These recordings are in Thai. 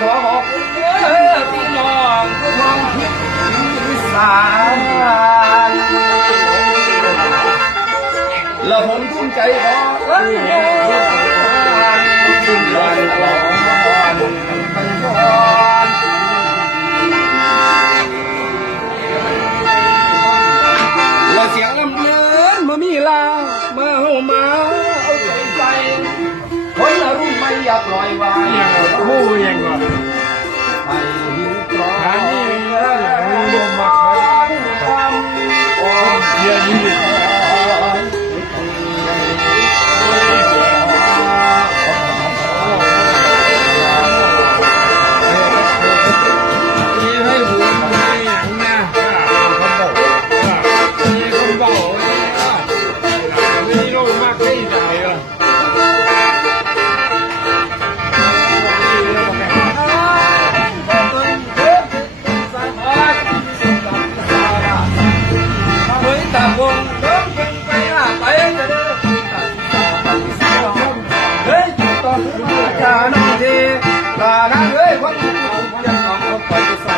ขอขอบคุณพี่น้องท้องถิ่นอีสานแล้วผมภูมิใจขอสิ่งวันก่อนแล้วเสียงลำเลือนมามีลามาเฮามาเอาใจใส่คนละรุ่นไม่อยากปล่อยไว้คู่ยังก่อน ไปหิวกรอ หานี่ ลมมักความอ่อน เยอะนี่ให้หูไม่หนังนะมีคนบอกไม่ได้โลกมากไม่ได้เหรอตาบงเดินเป็นไปหน้าไปจะเดินเฮ้ยต้องดูจาน้องทีตาหน้าเฮ้ยคนยังน้องคนไปใส่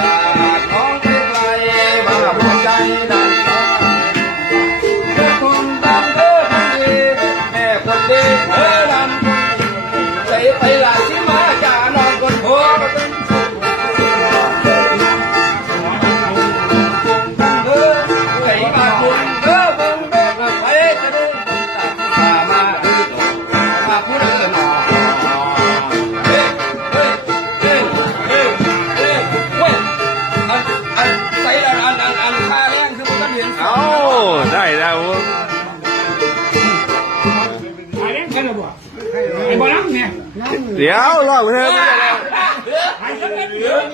จากน้องไปไกลมาหัวใจดันเธอคนตามเธอคนดีแม่คนดีเธอดันใจไปหลายที่มาจากน้องคนหัวได้แล้วไอ้บอลนั่งเนี่ยเดี๋ยวรอเพื่อน